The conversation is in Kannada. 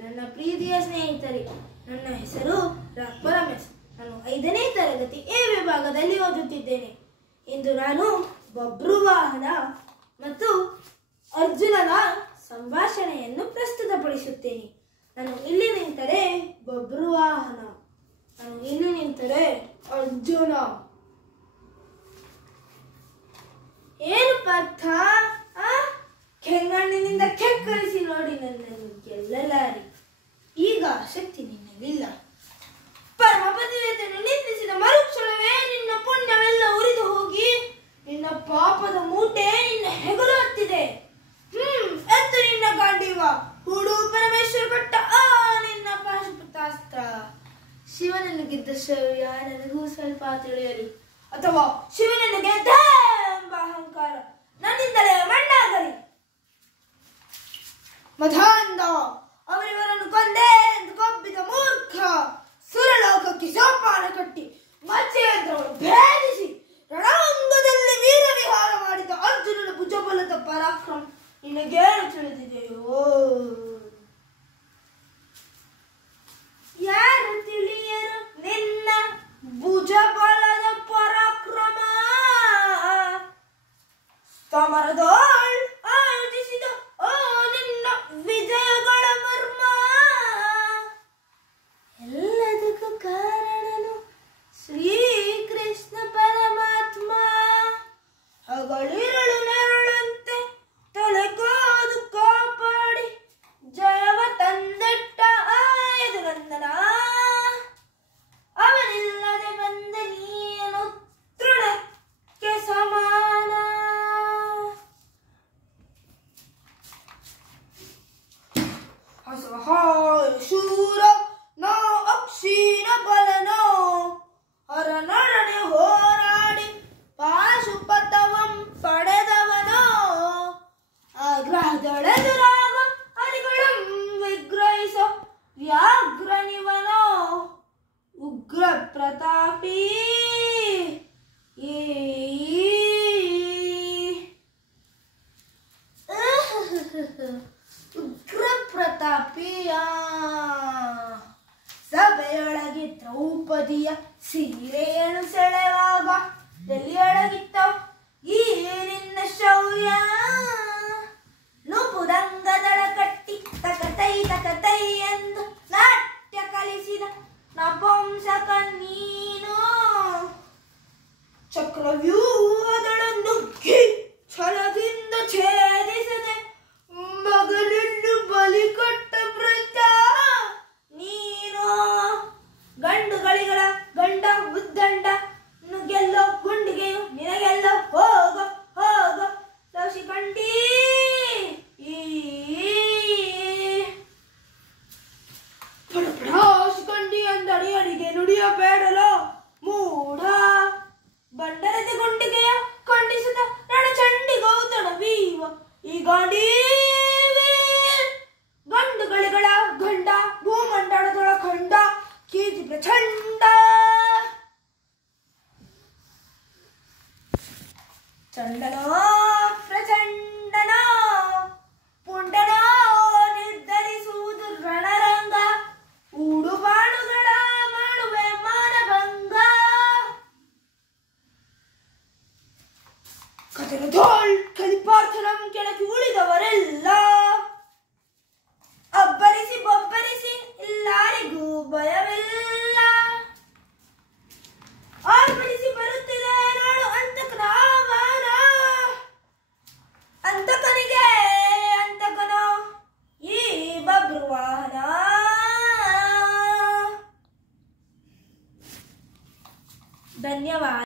ನನ್ನ ಪ್ರೀತಿಯ ಸ್ನೇಹಿತರೆ, ನನ್ನ ಹೆಸರು ಪರಮೇಶ್. ನಾನು 5ನೇ ತರಗತಿ ಎ ವಿಭಾಗದಲ್ಲಿ ಓದುತ್ತಿದ್ದೇನೆ. ಇಂದು ನಾನು ಬಬ್ರುವಾಹನ ಮತ್ತು ಅರ್ಜುನನ ಸಂಭಾಷಣೆಯನ್ನು ಪ್ರಸ್ತುತಪಡಿಸುತ್ತೇನೆ. ನಾನು ಇಲ್ಲಿ ನಿಂತರೆ ಬಬ್ರುವಾಹನ, ನಾನು ಇಲ್ಲಿ ನಿಂತರೆ ಅರ್ಜುನ. ಏನು ಪಾರ್ಥ, ಕೆಂಗಣ್ಣಿನಿಂದ ಕೆಕ್ಕರಿಸಿ ನೋಡಿ ನನ್ನನ್ನು ಗೆಲ್ಲಲಾರಿ. ಈಗ ಶಕ್ತಿ ನಿನ್ನಲ್ಲಿಲ್ಲ. ಪರಮಪತಿಯನ್ನು ನಿಂದಿಸಿದ ಮರುಕ್ಷಣವೇ ನಿನ್ನ ಪುಣ್ಯವೆಲ್ಲ ಉರಿದು ಹೋಗಿ ನಿನ್ನ ಪಾಪದ ಮೂಟೆ ನಿನ್ನ ಹೆಗಲು ಹತ್ತಿದೆ. ಎತ್ತು ನಿನ್ನ ಗಾಂಡೀವ, ಹೂಡು ಪರಮೇಶ್ವರ ಕೊಟ್ಟ ನಿನ್ನ ಪಾಶುಪತಾಸ್ತ್ರ. ಶಿವನನ್ನು ಗೆದ್ದ ಶೌರ್ಯ ನನಗೂ ಸ್ವಲ್ಪ ತಿಳಿಯಲಿ, ಅಥವಾ ಶಿವನನ್ನು ಗೆದ್ದ ಎಂಬ ಅಹಂಕಾರ ನನ್ನಿಂದಲೇ ಮಣ್ಣಾಗಲಿ. ಮಧಾಂಧ, ಅವರಿವರನ್ನು ಕೊಂದೆ ಎಂದು ಕೊಬ್ಬಿದ ಮೂರ್ಖ, ಸುರಲೋಕಕ್ಕೆ ಸೋಪಾನ ಕಟ್ಟಿ ಮತ್ಸ್ಯಯಂತ್ರವನ್ನು ಭೇದಿಸಿ ರಣರಂಗದಲ್ಲಿ ವೀರ ವಿಹಾರ ಮಾಡಿದ ಅರ್ಜುನನ ಭುಜಬಲದ ಪರಾಕ್ರಮ ನಿನಗೇನು ತಿಳಿದಿದೆಯೋ? ಯಾರು ತಿಳಿಯರು ನಿನ್ನ ಭುಜಬಲದ ಪರಾಕ್ರಮ? ಸಮರದೋಳ್ ಆಯೋಜಿಸಿದ ನಿನ್ನ ವಿಜಯಗಳ ಮರ್ಮ. ಎಲ್ಲದಕ್ಕೂ ಕಾರಣನು ಶ್ರೀಕೃಷ್ಣ ಪರಮಾತ್ಮ. ಹಗಳಿರಳು ನೆರಳಂತೆ ತಲೆಕಾದು ಕಾಪಾಡಿ ಜಯವ ತಂದಿಟ್ಟ ಯದುನಂದನ. ಅವನಿಲ್ಲದೆ ಬಂದ ನೀನು ತೃಣಕ್ಕೆ ಸಮಾನ. ಅಸಹಾಯ ಶೂರ ನೋ ಅಕ್ಷೀಣ ಬಲನೋ, ಹರನೊಡನೆ ಹೋರಾಡಿ ಪಾಶುಪತವಂ ಪಡೆದವನೋ. ಆಗ್ರಹದೊಳೆದುರಾಗ ಹರಿಗಳಂ ವಿಗ್ರಹಿಸೋ ವ್ಯಾಘ್ರನಿವನೋ. ಉಗ್ರ ಪ್ರತಾಪಿ ಉಗ್ರ ಪ್ರತಾಪಿಯ. ಸಭೆಯೊಳಗೆ ದ್ರೌಪದಿಯ ಸೀರೆಯನ್ನು ಸೆಳೆವಾಗ ಎಲ್ಲಿಯೊಳಗಿತ್ತ ಈ ನಿನ್ನ ಶೌರ್ಯ? ನುಪುರಂಗದಳ ಕಟ್ಟಿ ತಕತೈ ಎಂದು ನಾಟ್ಯ ಕಲಿಸಿದ ನಪುಂಸಕ ನೀನು. ಚಕ್ರವ್ಯೂಹದಳ ನುಗ್ಗಿ ಛಲದಿಂದ ಛೇದಿಸದೆ ಮಗನನ್ನು ಬಲಿ ಕೊಟ್ಟ ಭೃತ್ಯ ನೀನು. ಗಂಡುಗಳಿಗಳ ಗಂಡ ಉದ್ದಂಡ ಗೆಲ್ಲೋ ಗುಂಡಿಗೆಯು ನಿನಗೆಲ್ಲೋ ಹೋಗ ಹೋಗ ಲಸಿಕಂಡಿ. ಶಿಖಂಡಿ ಅಂದರೆ ಅಡಿಗೆ ನುಡಿಯಬೇಡಲೋ ಮೂಢ. ಬಂಡರದ ಗುಂಡಿಗೆಯ ಖಂಡಿಸಿದ ರಣಚಂಡಿ ಗೌತಣ ವೀವ. ಈ ಗಾಂಡಿ ಗಂಡುಗಳಿಗಳ ಗಂಡ ಭೂಮಂಡಲದೊಳ ಖಂಡ ಕೀರ್ತಿ ಪ್ರಚಂಡ. ಚಂಡನೋ ಪ್ರಚಂಡನೋ ಪುಂಡನೋ ನಿರ್ಧರಿಸುವುದು ರಣರಂಗ. ಊಡುಬಾಣುಗಳ ಮಾಡುವೆ ಮಾನಭಂಗ. ಕದನದೋಳ್ ಕಲಿಪಾರ್ಥನಂ ಕೆಳಗೆ ಉಳಿದವರೆಲ್ಲ ಅಬ್ಬರಿಸಿ ಬೊಬ್ಬರಿಸಿ ಎಲ್ಲರಿಗೂ ಭಯವಿಲ್ಲ. ಆರ್ಭಟಿಸಿ ಬರುತ್ತಿದೆ ನೋಡು ಅಂತಕನ ಆಹ್ವಾನ. ಅಂತಕನಿಗೆ ಅಂತಕನೋ ಈ ಬಬ್ರುವಾಹನ. ಧನ್ಯವಾದ.